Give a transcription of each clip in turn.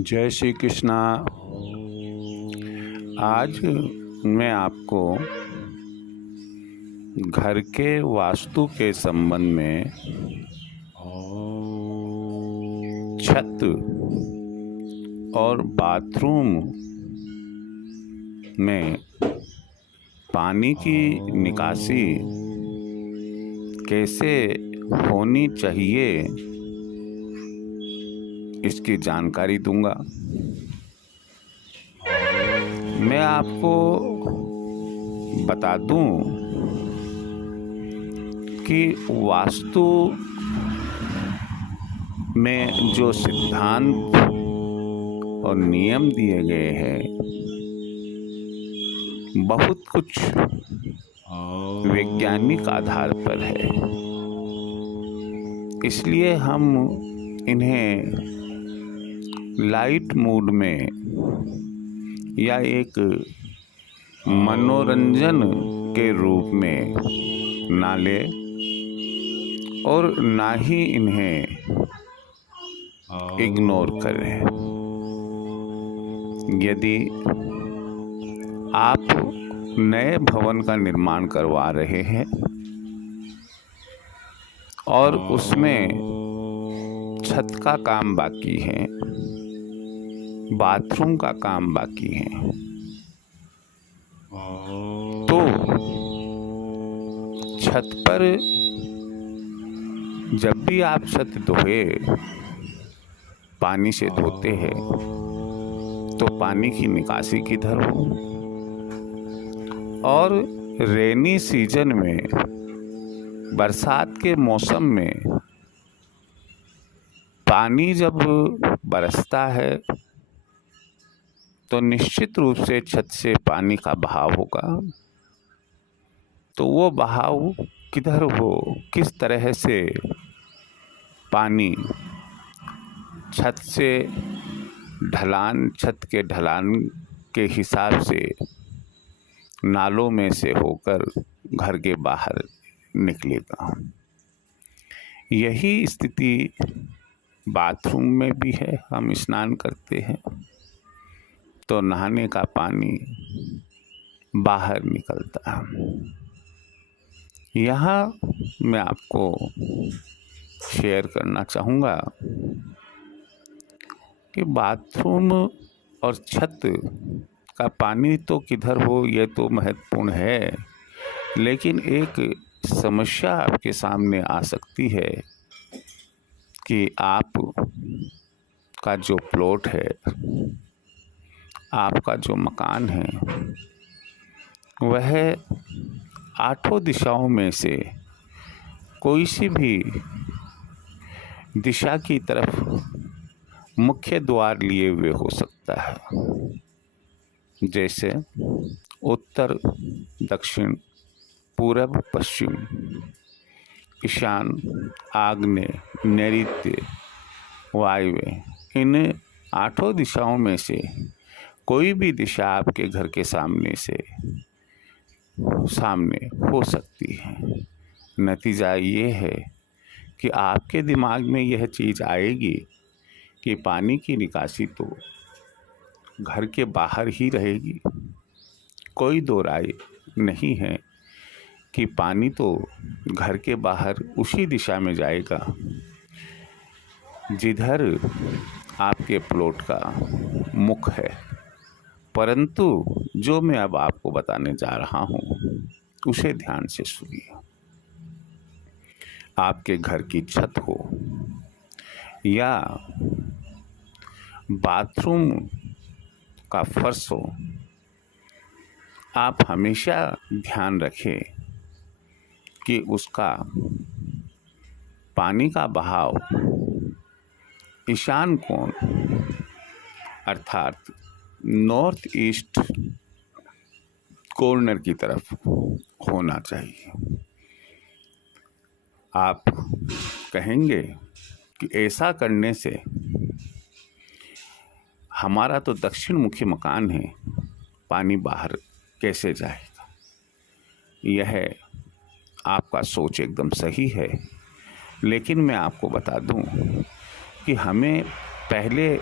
जय श्री कृष्णा। आज मैं आपको घर के वास्तु के संबंध में छत और बाथरूम में पानी की निकासी कैसे होनी चाहिए इसकी जानकारी दूंगा। मैं आपको बता दूं कि वास्तु में जो सिद्धांत और नियम दिए गए हैं, बहुत कुछ वैज्ञानिक आधार पर है। इसलिए हम इन्हें लाइट मूड में या एक मनोरंजन के रूप में ना ले और ना ही इन्हें इग्नोर करें। यदि आप नए भवन का निर्माण करवा रहे हैं और उसमें छत का काम बाकी है, बाथरूम का काम बाकी है, तो छत पर जब भी आप छत धोए, पानी से धोते हैं, तो पानी की निकासी किधर हो। और रेनी सीजन में, बरसात के मौसम में पानी जब बरसता है तो निश्चित रूप से छत से पानी का बहाव होगा। तो वो बहाव किधर हो, किस तरह से पानी छत से ढलान, छत के ढलान के हिसाब से नालों में से होकर घर के बाहर निकलेगा। यही स्थिति बाथरूम में भी है। हम स्नान करते हैं तो नहाने का पानी बाहर निकलता है। यहाँ मैं आपको शेयर करना चाहूँगा कि बाथरूम और छत का पानी तो किधर हो, ये तो महत्वपूर्ण है, लेकिन एक समस्या आपके सामने आ सकती है कि आप का जो प्लॉट है, आपका जो मकान है, वह आठों दिशाओं में से कोई सी भी दिशा की तरफ मुख्य द्वार लिए हुए हो सकता है। जैसे उत्तर, दक्षिण, पूरब, पश्चिम, ईशान, आग्नेय, नैऋत्य, वायव्य, इन आठों दिशाओं में से कोई भी दिशा आपके घर के सामने हो सकती है। नतीजा ये है कि आपके दिमाग में यह चीज़ आएगी कि पानी की निकासी तो घर के बाहर ही रहेगी। कोई दो राय नहीं है कि पानी तो घर के बाहर उसी दिशा में जाएगा जिधर आपके प्लॉट का मुख है। परंतु जो मैं अब आपको बताने जा रहा हूँ उसे ध्यान से सुनिए। आपके घर की छत हो या बाथरूम का फर्श हो, आप हमेशा ध्यान रखें कि उसका पानी का बहाव ईशान कोण अर्थात नॉर्थ ईस्ट कॉर्नर की तरफ होना चाहिए। आप कहेंगे कि ऐसा करने से हमारा तो दक्षिण मुखी मकान है, पानी बाहर कैसे जाएगा। यह आपका सोच एकदम सही है, लेकिन मैं आपको बता दूं कि हमें पहले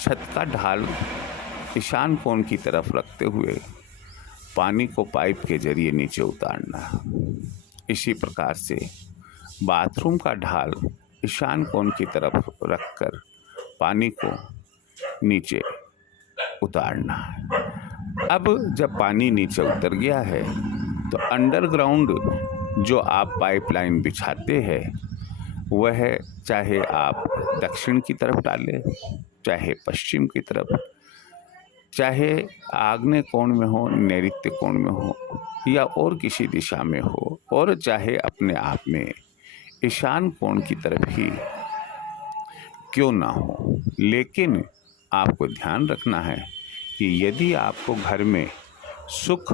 छत का ढाल ईशान कोण की तरफ रखते हुए पानी को पाइप के जरिए नीचे उतारना। इसी प्रकार से बाथरूम का ढाल ईशान कोण की तरफ रखकर पानी को नीचे उतारना। अब जब पानी नीचे उतर गया है तो अंडरग्राउंड जो आप पाइपलाइन बिछाते हैं वह चाहे आप दक्षिण की तरफ डालें, चाहे पश्चिम की तरफ, चाहे आग्नेय कोण में हो, नैऋत्य कोण में हो या और किसी दिशा में हो, और चाहे अपने आप में ईशान कोण की तरफ ही क्यों ना हो, लेकिन आपको ध्यान रखना है कि यदि आपको घर में सुख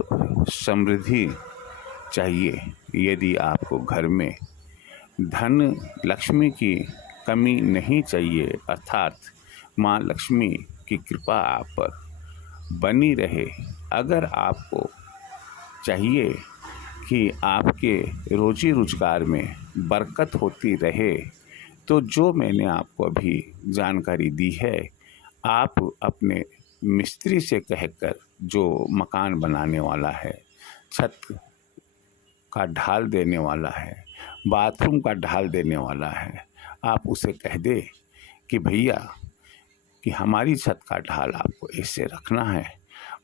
समृद्धि चाहिए, यदि आपको घर में धन लक्ष्मी की कमी नहीं चाहिए, अर्थात माँ लक्ष्मी की कृपा आप पर बनी रहे, अगर आपको चाहिए कि आपके रोजी रोजगार में बरकत होती रहे, तो जो मैंने आपको अभी जानकारी दी है, आप अपने मिस्त्री से कहकर, जो मकान बनाने वाला है, छत का ढाल देने वाला है, बाथरूम का ढाल देने वाला है, आप उसे कह दे कि भैया कि हमारी छत का ढाल आपको ऐसे रखना है,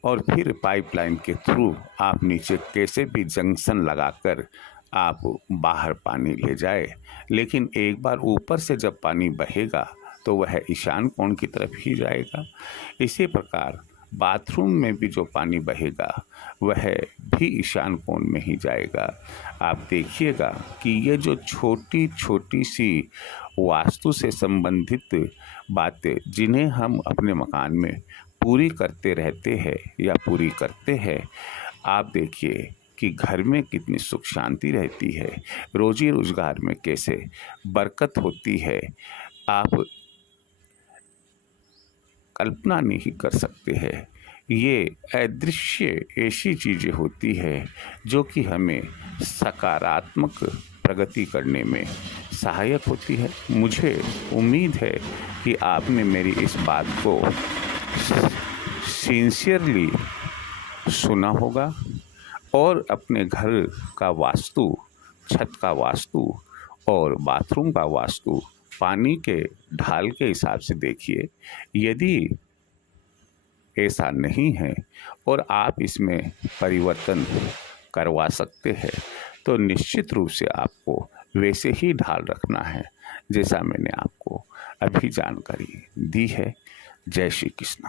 और फिर पाइपलाइन के थ्रू आप नीचे कैसे भी जंक्शन लगाकर आप बाहर पानी ले जाए, लेकिन एक बार ऊपर से जब पानी बहेगा तो वह ईशान कोण की तरफ ही जाएगा। इसी प्रकार बाथरूम में भी जो पानी बहेगा वह भी ईशान कोण में ही जाएगा। आप देखिएगा कि ये जो छोटी छोटी सी वास्तु से संबंधित बातें जिन्हें हम अपने मकान में पूरी करते रहते हैं या पूरी करते हैं, आप देखिए कि घर में कितनी सुख शांति रहती है, रोजी रोजगार में कैसे बरकत होती है, आप कल्पना नहीं कर सकते हैं। ये अदृश्य ऐसी चीज़ें होती है जो कि हमें सकारात्मक प्रगति करने में सहायक होती है। मुझे उम्मीद है कि आपने मेरी इस बात को सिंसियरली सुना होगा और अपने घर का वास्तु, छत का वास्तु और बाथरूम का वास्तु पानी के ढाल के हिसाब से देखिए। यदि ऐसा नहीं है और आप इसमें परिवर्तन करवा सकते हैं तो निश्चित रूप से आपको वैसे ही ढाल रखना है जैसा मैंने आपको अभी जानकारी दी है। जय श्री कृष्ण।